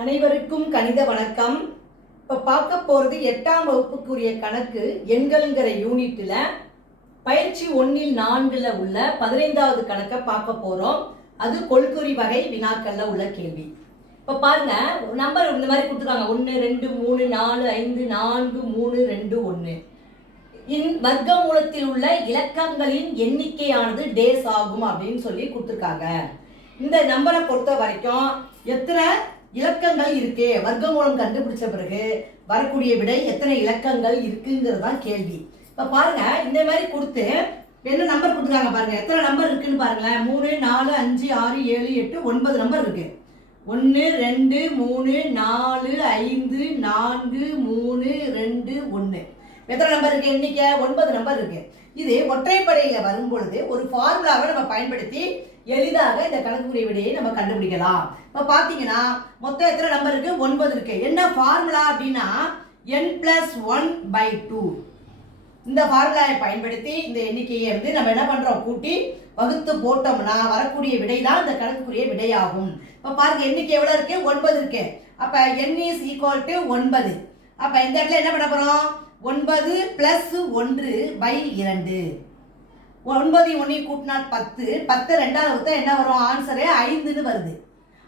அனைவருக்கும் கணித வணக்கம். இப்போ பார்க்க போகிறது எட்டாம் வகுப்புக்குரிய கணக்கு எண்கள்ங்கிற யூனிட்டில் பயிற்சி ஒன்றில் நான்கில் உள்ள பதினைந்தாவது கணக்கை பார்க்க போகிறோம் அது கொள்குறி வகை வினாக்களில் உள்ள கேள்வி. இப்போ பாருங்க நம்பர் இந்த மாதிரி கொடுத்துருக்காங்க. ஒன்று ரெண்டு மூணு நாலு ஐந்து நான்கு மூணு ரெண்டு ஒன்று இன் வர்க்க மூலத்தில் உள்ள இலக்கங்களின் எண்ணிக்கையானது டேஸ் ஆகும் அப்படின்னு சொல்லி கொடுத்துருக்காங்க. இந்த நம்பரை பொறுத்த வரைக்கும் எத்தனை? இலக்கங்கள் இருக்கு. வர்க்கமூலம் கண்டுபிடிச்ச பிறகு வரக்கூடிய விடை எத்தனை இலக்கங்கள் இருக்குங்கிறது தான் கேள்வி. இப்போ பாருங்க இந்த மாதிரி கொடுத்து என்ன நம்பர் கொடுத்துருக்காங்க பாருங்க. எத்தனை நம்பர் இருக்குன்னு பாருங்களேன். மூணு நாலு அஞ்சு ஆறு ஏழு எட்டு ஒன்பது நம்பர் இருக்கு. ஒன்று ரெண்டு மூணு நாலு ஐந்து நான்கு மூணு ரெண்டு ஒன்று எத்தனை நம்பர் இருக்கு எண்ணிக்கை? ஒன்பது நம்பர் இருக்கு. இது ஒற்றைப்படையில் வரும் பொழுது ஒரு ஃபார்முலாவை நம்ம பயன்படுத்தி எளிதாக இந்த கணக்குரிய விடையை நம்ம கண்டுபிடிக்கலாம். இப்போ பார்த்தீங்கன்னா மொத்தம் எத்தனை நம்பர் இருக்கு? ஒன்பது இருக்கு. என்ன ஃபார்முலா அப்படின்னா n plus one by two இந்த ஃபார்முலாவை பயன்படுத்தி இந்த எண்ணிக்கையை வந்து நம்ம என்ன பண்ணுறோம் கூட்டி வகுத்து போட்டோம்னா வரக்கூடிய விடை தான் இந்த கணக்குக்குரிய விடையாகும். இப்போ பாருங்க எண்ணிக்கை எவ்வளோ இருக்கு? ஒன்பது இருக்கு. அப்போ என் இஸ் ஈக்குவல் டு ஒன்பது. அப்போ இந்த இடத்துல என்ன பண்ண போகிறோம் ஒன்பது பிளஸ் ஒன்று பை இரண்டு. ஒன்பது ஒன்றையும் கூட்டினா பத்து பத்து ரெண்டாவது வகுத்தா என்ன வரும்? ஆன்சரே ஐந்துன்னு வருது.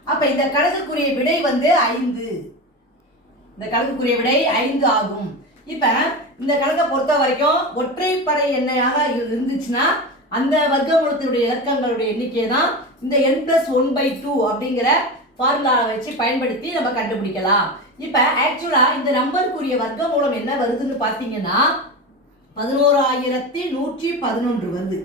அப்போ இந்த கணக்குக்குரிய விடை வந்து ஐந்து. இந்த கணக்குக்குரிய விடை ஐந்து ஆகும். இப்போ இந்த கணக்கை பொறுத்த வரைக்கும் ஒற்றைப்படை எண்ணையாக இருந்துச்சுன்னா அந்த வர்க்கமூலத்தினுடைய இலக்கங்களுடைய எண்ணிக்கை தான் இந்த n plus one by two அப்படிங்கிற ஃபார்முலாவை வச்சு பயன்படுத்தி நம்ம கண்டுபிடிக்கலாம். இப்போ ஆக்சுவலாக இந்த நம்பருக்குரிய வர்க்கமூலம் என்ன வருதுன்னு பார்த்தீங்கன்னா பதினோராயிரத்தி நூற்றி பதினொன்று வந்து.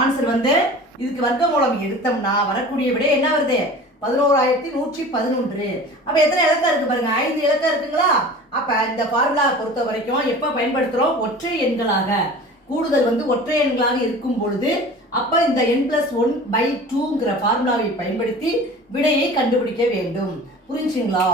ஆன்சர் வந்து இதுக்கு வர்க்கமூலம் எடுத்தோம்னா வரக்கூடிய விட என்ன வருது? பதினோராயிரத்தி நூற்றி பதினொன்று. அப்போ எத்தனை இலக்கம் இருக்கு பாருங்க? ஐந்து இலக்கம் இருக்குங்களா? அப்போ இந்த ஃபார்முலாவை பொறுத்த வரைக்கும் எப்போ பயன்படுத்துகிறோம் ஒற்றை எண்களாக. கூடுதல் வந்து ஒற்றை எண்களாக இருக்கும் பொழுது அப்போ இந்த என் பிளஸ் ஒன் பை டூங்கிற ஃபார்முலாவை பயன்படுத்தி விடையை கண்டுபிடிக்க வேண்டும். புரிஞ்சுங்களா?